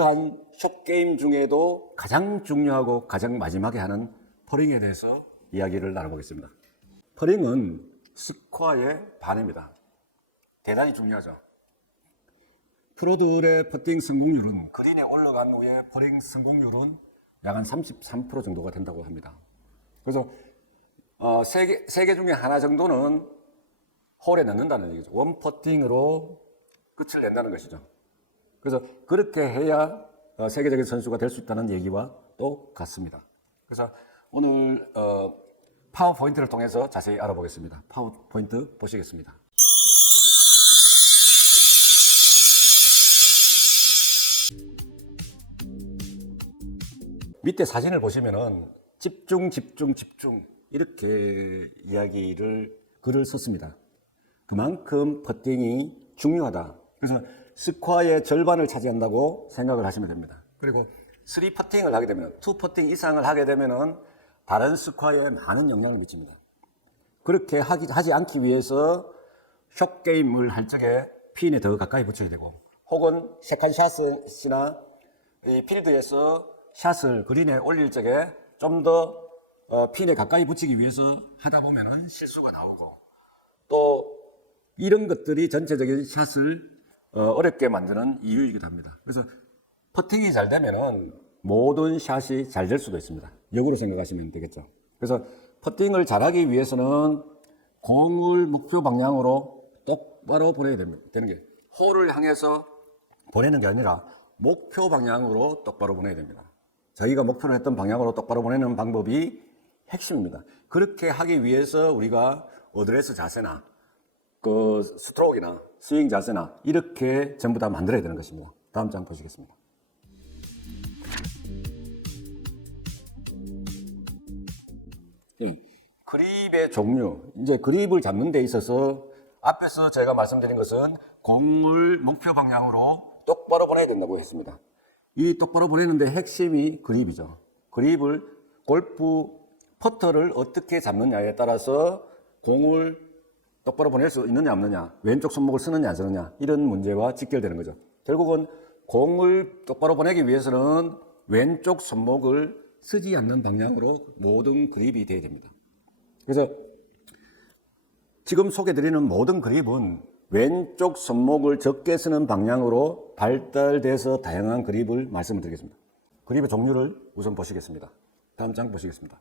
그러한 숏게임 중에도 가장 중요하고 가장 마지막에 하는 퍼링에 대해서 이야기를 나눠보겠습니다. 퍼링은 스코어의 반입니다. 대단히 중요하죠. 프로들의 퍼팅 성공률은 그린에 올라간 후에 퍼링 성공률은 약 한 33% 정도가 된다고 합니다. 그래서 세 개 중에 하나 정도는 홀에 넣는다는 얘기죠. 원 퍼팅으로 끝을 낸다는 것이죠. 그래서 그렇게 해야 세계적인 선수가 될 수 있다는 얘기와 똑같습니다. 그래서 오늘 파워포인트를 통해서 자세히 알아보겠습니다. 파워포인트 보시겠습니다. 밑에 사진을 보시면은 집중 이렇게 글을 썼습니다. 그만큼 퍼팅이 중요하다. 그래서 스코어의 절반을 차지한다고 생각을 하시면 됩니다. 그리고 3퍼팅을 하게 되면 2퍼팅 이상을 하게 되면은 다른 스코어에 많은 영향을 미칩니다. 그렇게 하지 않기 위해서 숏게임을 할 적에 핀에 더 가까이 붙여야 되고, 혹은 세컨샷이나 이 필드에서 샷을 그린에 올릴 적에 좀 더 핀에 가까이 붙이기 위해서 하다 보면은 실수가 나오고, 또 이런 것들이 전체적인 샷을 어렵게 만드는 이유이기도 합니다. 그래서 퍼팅이 잘 되면은 모든 샷이 잘 될 수도 있습니다. 역으로 생각하시면 되겠죠. 그래서 퍼팅을 잘하기 위해서는 공을 목표 방향으로 똑바로 보내야 되는 게, 홀을 향해서 보내는 게 아니라 목표 방향으로 똑바로 보내야 됩니다. 저희가 목표로 했던 방향으로 똑바로 보내는 방법이 핵심입니다. 그렇게 하기 위해서 우리가 어드레스 자세나 그 스트로크나 스윙 자세나 이렇게 전부 다 만들어야 되는 것입니다. 다음 장 보시겠습니다. 그립의 종류, 이제 그립을 잡는 데 있어서 앞에서 제가 말씀드린 것은 공을 목표 방향으로 똑바로 보내야 된다고 했습니다. 이 똑바로 보내는데 핵심이 그립이죠. 그립을, 골프 퍼터를 어떻게 잡느냐에 따라서 공을 똑바로 보낼 수 있느냐 없느냐, 왼쪽 손목을 쓰느냐 안 쓰느냐, 이런 문제와 직결되는 거죠. 결국은 공을 똑바로 보내기 위해서는 왼쪽 손목을 쓰지 않는 방향으로 모든 그립이 되어야 됩니다. 그래서 지금 소개드리는 모든 그립은 왼쪽 손목을 적게 쓰는 방향으로 발달돼서 다양한 그립을 말씀을 드리겠습니다. 그립의 종류를 우선 보시겠습니다. 다음 장 보시겠습니다.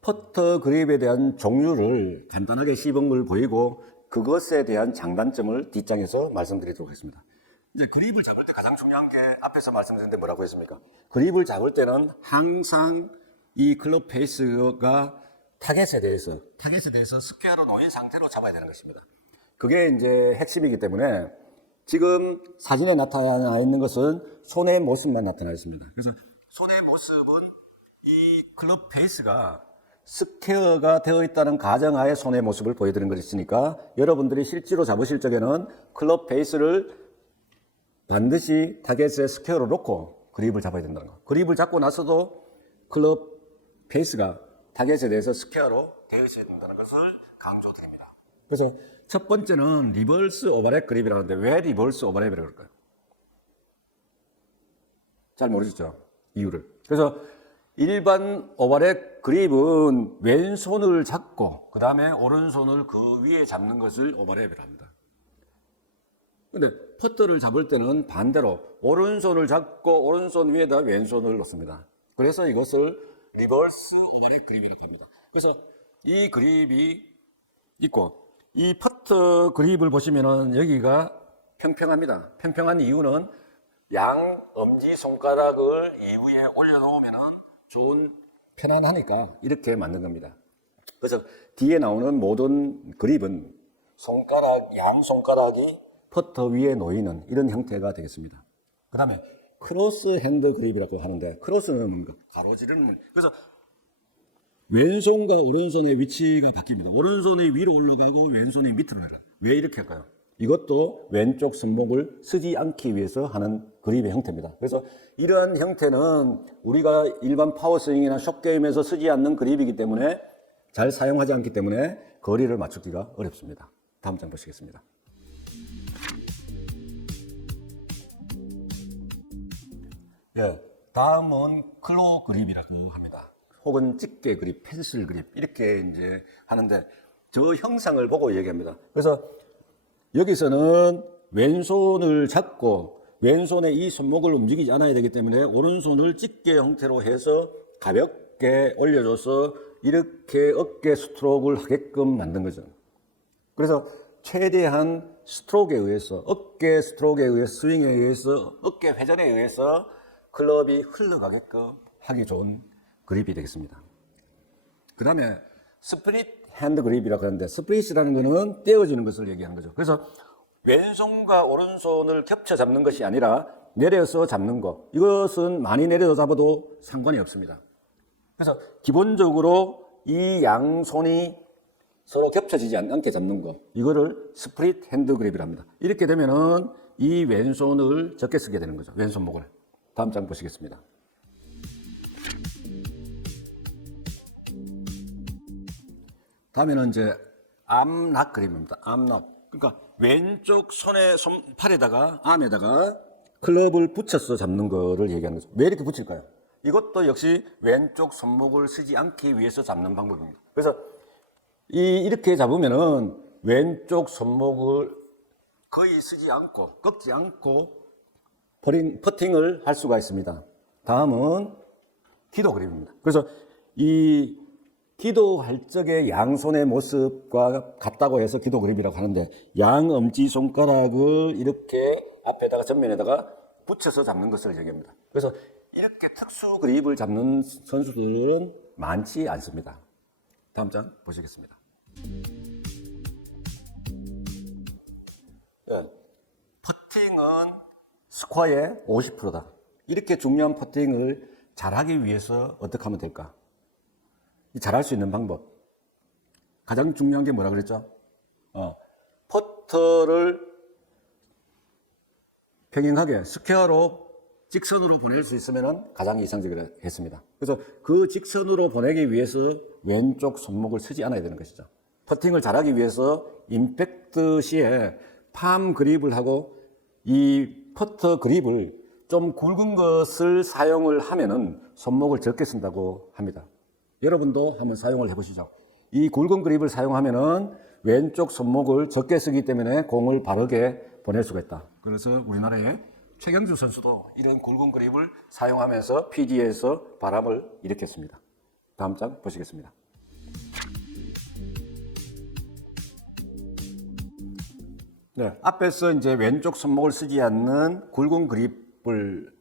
퍼터 그립에 대한 종류를 간단하게 시범을 보이고 그것에 대한 장단점을 뒷장에서 말씀드리도록 하겠습니다. 이제 그립을 잡을 때 가장 중요한 게 앞에서 말씀드렸는데 뭐라고 했습니까? 그립을 잡을 때는 항상 이 클럽 페이스가 타겟에 대해서 스퀘어로 놓인 상태로 잡아야 되는 것입니다. 그게 이제 핵심이기 때문에 지금 사진에 나타나 있는 것은 손의 모습만 나타나 있습니다. 그래서 손의 모습은 이 클럽 페이스가 스퀘어가 되어 있다는 가정하에 손의 모습을 보여드리는 것이니까 여러분들이 실제로 잡으실 적에는 클럽 페이스를 반드시 타겟에 스퀘어로 놓고 그립을 잡아야 된다는 거. 그립을 잡고 나서도 클럽 페이스가 타겟에 대해서 스퀘어로 되어 있어야 된다는 것을 강조드립니다. 그래서 첫 번째는 리버스 오버랩 그립이라고 하는데 왜 리버스 오버랩이라고 그럴까요? 잘 모르시죠? 이유를. 그래서 일반 오버랩 그립은 왼손을 잡고 그 다음에 오른손을 그 위에 잡는 것을 오버랩이라고 합니다. 근데 퍼터를 잡을 때는 반대로 오른손을 잡고 오른손 위에다 왼손을 놓습니다. 그래서 이것을 리버스 오버랩 그립이라고 합니다. 그래서 이 그립이 있고 이 퍼터 그립을 보시면은 여기가 평평합니다. 평평한 이유는 양 엄지 손가락을 이 위에 올려놓으면은 좋은 편안하니까 이렇게 만든 겁니다. 그래서 뒤에 나오는 모든 그립은 양 손가락이 퍼터 위에 놓이는 이런 형태가 되겠습니다. 그 다음에 크로스 핸드 그립이라고 하는데 크로스는 뭔가 가로지르는, 그래서 왼손과 오른손의 위치가 바뀝니다. 오른손이 위로 올라가고 왼손이 밑으로 내려가요. 왜 이렇게 할까요? 이것도 왼쪽 손목을 쓰지 않기 위해서 하는 그립의 형태입니다. 그래서 이러한 형태는 우리가 일반 파워스윙이나 숏게임에서 쓰지 않는 그립이기 때문에 잘 사용하지 않기 때문에 거리를 맞추기가 어렵습니다. 다음 장 보시겠습니다. 예, 다음은 클로 그립이라고 합니다. 혹은 집게 그립, 펜슬 그립 이렇게 이제 하는데 저 형상을 보고 얘기합니다. 그래서 여기서는 왼손을 잡고 왼손에 이 손목을 움직이지 않아야 되기 때문에 오른손을 집게 형태로 해서 가볍게 올려줘서 이렇게 어깨 스트로크를 하게끔 만든 거죠. 그래서 최대한 스트로크에 의해서 어깨 스트로크에 의해서 스윙에 의해서 어깨 회전에 의해서 클럽이 흘러가게끔 하기 좋은 그립이 되겠습니다. 그 다음에 스프릿 핸드 그립이라고 하는데 스프릿이라는 것은 떼어지는 것을 얘기하는 거죠. 그래서 왼손과 오른손을 겹쳐 잡는 것이 아니라 내려서 잡는 것. 이것은 많이 내려서 잡아도 상관이 없습니다. 그래서 기본적으로 이 양손이 서로 겹쳐지지 않게 잡는 것. 이거를 스프릿 핸드 그립이라 합니다. 이렇게 되면은 이 왼손을 적게 쓰게 되는 거죠. 왼손목을. 다음 장 보시겠습니다. 다음에는 이제 암락 그립입니다. 암락. 그러니까 왼쪽 팔에다가 암에다가 클럽을 붙여서 잡는 거를 얘기하는 거죠. 왜 이렇게 붙일까요? 이것도 역시 왼쪽 손목을 쓰지 않기 위해서 잡는 방법입니다. 그래서 이렇게 잡으면은 왼쪽 손목을 거의 쓰지 않고 꺾지 않고 퍼팅을 할 수가 있습니다. 다음은 기도 그립입니다. 그래서 이 기도할 적의 양손의 모습과 같다고 해서 기도 그립이라고 하는데 양 엄지손가락을 이렇게 앞에다가 전면에다가 붙여서 잡는 것을 얘기합니다. 그래서 이렇게 특수 그립을 잡는 선수들은 많지 않습니다. 다음 장 보시겠습니다. 네. 퍼팅은 스코어의 50%다. 이렇게 중요한 퍼팅을 잘하기 위해서 어떻게 하면 될까? 잘할 수 있는 방법. 가장 중요한 게 뭐라 그랬죠? 퍼터를 평행하게 스퀘어로 직선으로 보낼 수 있으면 가장 이상적이라 했습니다. 그래서 그 직선으로 보내기 위해서 왼쪽 손목을 쓰지 않아야 되는 것이죠. 퍼팅을 잘하기 위해서 임팩트 시에 팜 그립을 하고 이 퍼터 그립을 좀 굵은 것을 사용을 하면은 손목을 적게 쓴다고 합니다. 여러분도 한번 사용을 해보시죠. 이 굵은 그립을 사용하면은 왼쪽 손목을 적게 쓰기 때문에 공을 바르게 보낼 수가 있다. 그래서 우리나라의 최경주 선수도 이런 굵은 그립을 사용하면서 PGA에서 바람을 일으켰습니다. 다음 장 보시겠습니다. 네, 앞에서 이제 왼쪽 손목을 쓰지 않는 굵은 그립을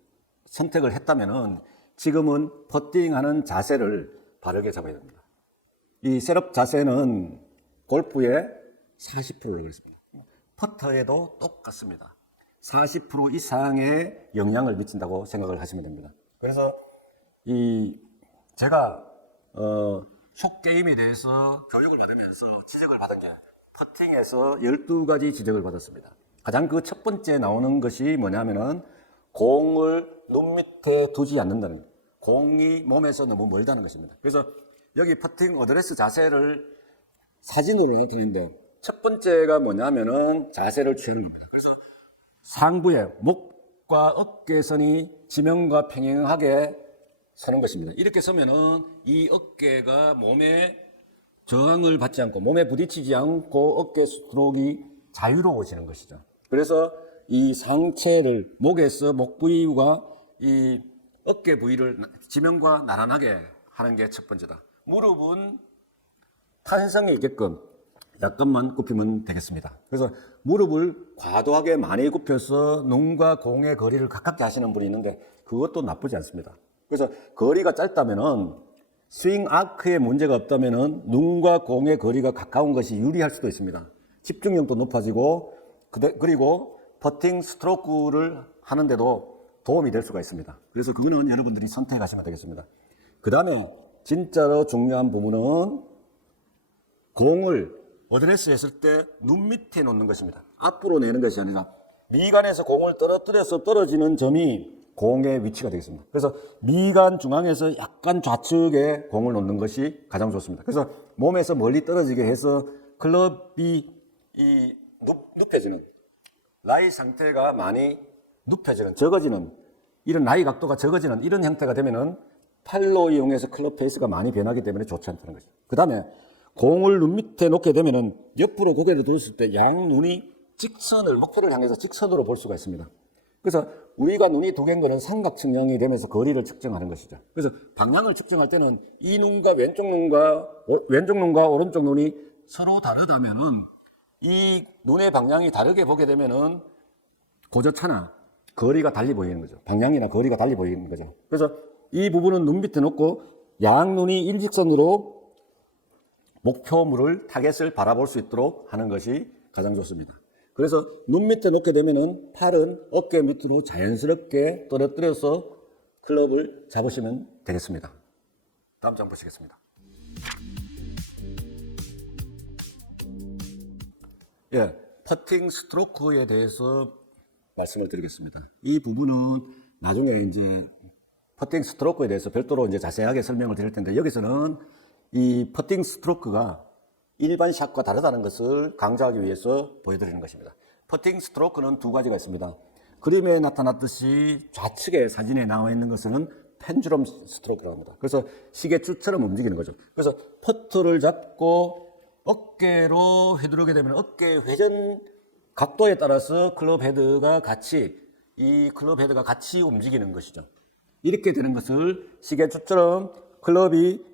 선택을 했다면은 지금은 퍼팅하는 자세를 바르게 잡아야 됩니다. 이 셋업 자세는 골프의 40%를 그랬습니다. 퍼터에도 똑같습니다. 40% 이상의 영향을 미친다고 생각을 하시면 됩니다. 그래서 제가 숏게임에 대해서 교육을 받으면서 지적을 받은 게 퍼팅에서 12가지 지적을 받았습니다. 가장 그 첫 번째 나오는 것이 뭐냐면은 공을 눈 밑에 두지 않는다는 것. 공이 몸에서 너무 멀다는 것입니다. 그래서 여기 퍼팅 어드레스 자세를 사진으로 나타내는데 첫 번째가 뭐냐면은 자세를 취하는 겁니다. 그래서 상부에 목과 어깨선이 지면과 평행하게 서는 것입니다. 이렇게 서면은 이 어깨가 몸에 저항을 받지 않고 몸에 부딪히지 않고 어깨 스트로크가 자유로워지는 것이죠. 그래서 이 상체를 목에서 목 부위와 이 어깨 부위를 지면과 나란하게 하는 게 첫 번째다. 무릎은 탄성이 있게끔 약간만 굽히면 되겠습니다. 그래서 무릎을 과도하게 많이 굽혀서 눈과 공의 거리를 가깝게 하시는 분이 있는데 그것도 나쁘지 않습니다. 그래서 거리가 짧다면은 스윙 아크에 문제가 없다면은 눈과 공의 거리가 가까운 것이 유리할 수도 있습니다. 집중력도 높아지고 그리고 퍼팅 스트로크를 하는데도 도움이 될 수가 있습니다. 그래서 그거는 여러분들이 선택하시면 되겠습니다. 그 다음에 진짜로 중요한 부분은 공을 어드레스 했을 때 눈 밑에 놓는 것입니다. 앞으로 내는 것이 아니라 미간에서 공을 떨어뜨려서 떨어지는 점이 공의 위치가 되겠습니다. 그래서 미간 중앙에서 약간 좌측에 공을 놓는 것이 가장 좋습니다. 그래서 몸에서 멀리 떨어지게 해서 클럽이 이 눕혀지는 라이 상태가 많이 눕혀지는, 적어지는, 이런 라이 각도가 적어지는 이런 형태가 되면은 팔로 이용해서 클럽 페이스가 많이 변하기 때문에 좋지 않다는 거죠. 그 다음에 공을 눈 밑에 놓게 되면은 옆으로 고개를 돌렸을 때 양 눈이 직선을, 목표를 향해서 직선으로 볼 수가 있습니다. 그래서 우리가 눈이 두 개인 거는 삼각측량이 되면서 거리를 측정하는 것이죠. 그래서 방향을 측정할 때는 이 눈과 왼쪽 눈과 오른쪽 눈이 서로 다르다면은 이 눈의 방향이 다르게 보게 되면은 고저차나 거리가 달리 보이는 거죠. 방향이나 거리가 달리 보이는 거죠. 그래서 이 부분은 눈 밑에 놓고 양 눈이 일직선으로 목표물을, 타겟을 바라볼 수 있도록 하는 것이 가장 좋습니다. 그래서 눈 밑에 놓게 되면은 팔은 어깨 밑으로 자연스럽게 떨어뜨려서 클럽을 잡으시면 되겠습니다. 다음 장 보시겠습니다. 예, 퍼팅 스트로크에 대해서 말씀을 드리겠습니다. 이 부분은 나중에 이제 퍼팅 스트로크에 대해서 별도로 이제 자세하게 설명을 드릴 텐데, 여기서는 이 퍼팅 스트로크가 일반 샷과 다르다는 것을 강조하기 위해서 보여드리는 것입니다. 퍼팅 스트로크는 두 가지가 있습니다. 그림에 나타났듯이 좌측에 사진에 나와 있는 것은 펜듈럼 스트로크라고 합니다. 그래서 시계추처럼 움직이는 거죠. 그래서 퍼터를 잡고 어깨로 휘두르게 되면 어깨 회전 각도에 따라서 클럽 헤드가 같이 움직이는 것이죠. 이렇게 되는 것을 시계추처럼 클럽이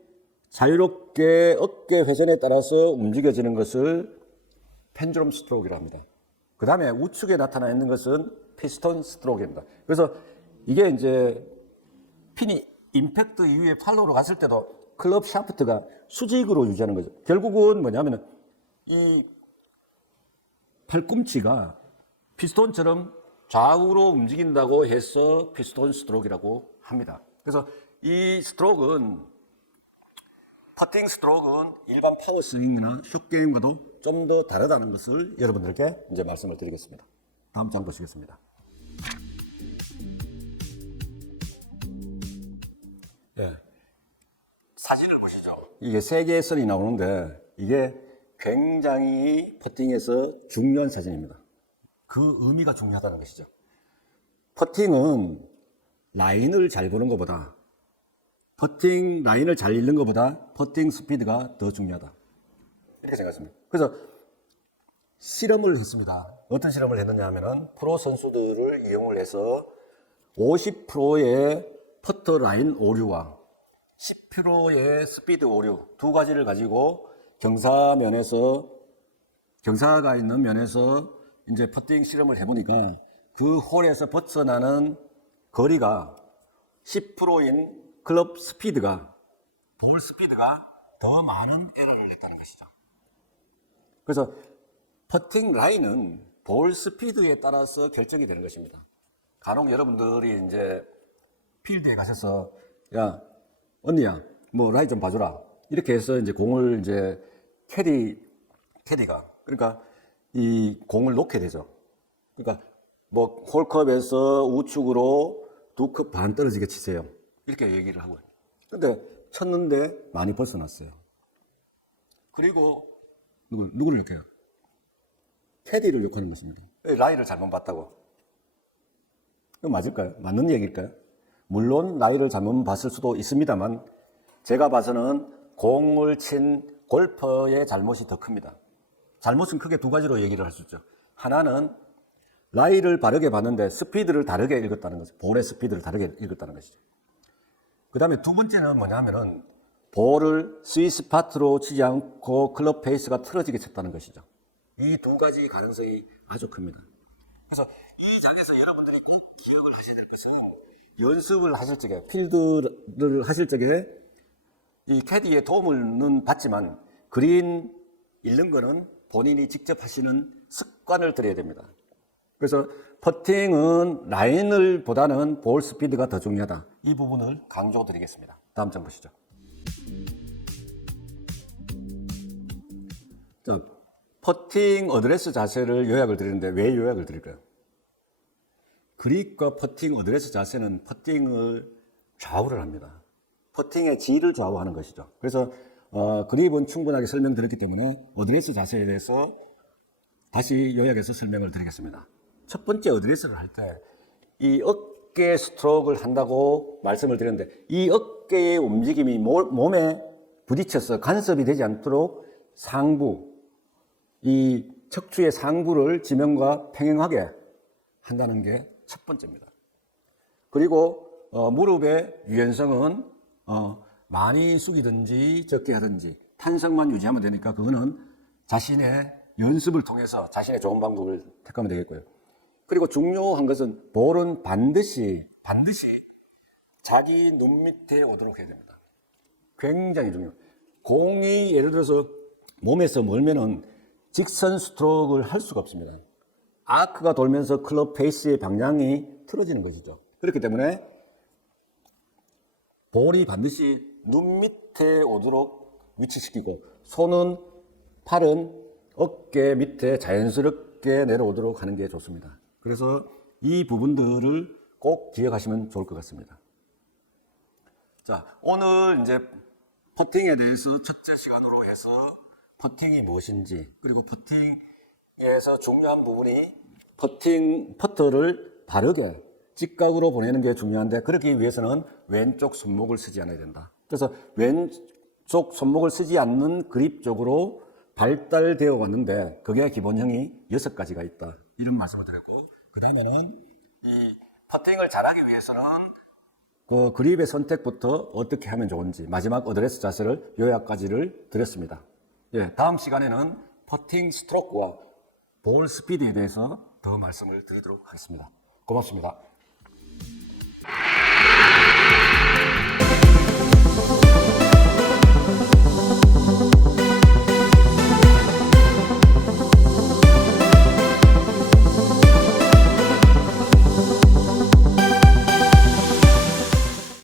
자유롭게 어깨 회전에 따라서 움직여지는 것을 펜듈럼 스트로크라고 합니다. 그 다음에 우측에 나타나 있는 것은 피스톤 스트로크입니다. 그래서 이게 이제 핀이 임팩트 이후에 팔로우로 갔을 때도 클럽 샤프트가 수직으로 유지하는 거죠. 결국은 뭐냐면 이 팔꿈치가 피스톤처럼 좌우로 움직인다고 해서 피스톤 스트로크라고 합니다. 그래서 이 스트로크는, 퍼팅 스트로크는 일반 파워 스윙이나 숏게임과도 좀 더 다르다는 것을 여러분들께 이제 말씀을 드리겠습니다. 다음 장 보시겠습니다. 예, 사진을 보시죠. 이게 세 개의 선이 나오는데 이게 굉장히 퍼팅에서 중요한 사진입니다. 그 의미가 중요하다는 것이죠. 퍼팅은 라인을 잘 보는 것보다, 퍼팅 라인을 잘 읽는 것보다 퍼팅 스피드가 더 중요하다, 이렇게 생각했습니다. 그래서 실험을 했습니다. 어떤 실험을 했느냐 하면은 프로 선수들을 이용을 해서 50%의 퍼터 라인 오류와 10%의 스피드 오류 두 가지를 가지고 경사가 있는 면에서 이제 퍼팅 실험을 해보니까 그 홀에서 벗어나는 거리가 10%인 클럽 스피드가, 볼 스피드가 더 많은 에러를 했다는 것이죠. 그래서 퍼팅 라인은 볼 스피드에 따라서 결정이 되는 것입니다. 간혹 여러분들이 이제 필드에 가셔서 야, 언니야, 뭐 라인 좀 봐줘라, 이렇게 해서 이제 공을 이제 캐디가 그러니까 이 공을 놓게 되죠. 그러니까 뭐 홀컵에서 우측으로 2컵 반 떨어지게 치세요, 이렇게 얘기를 하고요. 근데 쳤는데 많이 벗어났어요. 그리고 누구를 욕해요? 캐디를 욕하는 것입니다. 라이를 잘못 봤다고. 이거 맞을까요? 맞는 얘기일까요? 물론 라이를 잘못 봤을 수도 있습니다만 제가 봐서는 공을 친 골퍼의 잘못이 더 큽니다. 잘못은 크게 두 가지로 얘기를 할 수 있죠. 하나는 라이를 바르게 봤는데 스피드를 다르게 읽었다는 거죠. 볼의 스피드를 다르게 읽었다는 것이죠. 그 다음에 두 번째는 뭐냐면은 볼을 스위스 파트로 치지 않고 클럽 페이스가 틀어지게 쳤다는 것이죠. 이 두 가지 가능성이 아주 큽니다. 그래서 이 장에서 여러분들이 꼭 기억을 하셔야 될 것은, 연습을 하실 적에, 필드를 하실 적에 이 캐디의 도움은 받지만 그린 읽는 거는 본인이 직접 하시는 습관을 들여야 됩니다. 그래서 퍼팅은 라인을 보다는 볼 스피드가 더 중요하다, 이 부분을 강조드리겠습니다. 다음 장 보시죠. 자, 퍼팅 어드레스 자세를 요약을 드리는데 왜 요약을 드릴까요? 그립과 퍼팅 어드레스 자세는 퍼팅을 좌우를 합니다. 퍼팅의 질을 좌우하는 것이죠. 그래서 그립은 충분하게 설명드렸기 때문에 어드레스 자세에 대해서 다시 요약해서 설명을 드리겠습니다. 첫 번째 어드레스를 할 때 이 어깨 스트로크를 한다고 말씀을 드렸는데 이 어깨의 움직임이 몸에 부딪혀서 간섭이 되지 않도록 상부, 이 척추의 상부를 지면과 평행하게 한다는 게 첫 번째입니다. 그리고 무릎의 유연성은 많이 숙이든지 적게 하든지 탄성만 유지하면 되니까 그거는 자신의 연습을 통해서 자신의 좋은 방법을 택하면 되겠고요. 그리고 중요한 것은 볼은 반드시 자기 눈 밑에 오도록 해야 됩니다. 굉장히 중요해요. 공이 예를 들어서 몸에서 멀면은 직선 스트로크를 할 수가 없습니다. 아크가 돌면서 클럽 페이스의 방향이 틀어지는 것이죠. 그렇기 때문에 볼이 반드시 눈 밑에 오도록 위치시키고 손은 팔은 어깨 밑에 자연스럽게 내려오도록 하는 게 좋습니다. 그래서 이 부분들을 꼭 기억하시면 좋을 것 같습니다. 자, 오늘 이제 퍼팅에 대해서 첫째 시간으로 해서 퍼팅이 무엇인지, 그리고 퍼팅에서 중요한 부분이 퍼터를 바르게 직각으로 보내는 게 중요한데, 그러기 위해서는 왼쪽 손목을 쓰지 않아야 된다. 그래서 왼쪽 손목을 쓰지 않는 그립 쪽으로 발달되어 왔는데 그게 기본형이 6가지가 있다. 이런 말씀을 드렸고, 그 다음에는 이 퍼팅을 잘하기 위해서는 그 그립의 선택부터 어떻게 하면 좋은지 마지막 어드레스 자세를 요약까지를 드렸습니다. 예, 다음 시간에는 퍼팅 스트로크와 볼 스피드에 대해서 더 말씀을 드리도록 하겠습니다. 고맙습니다.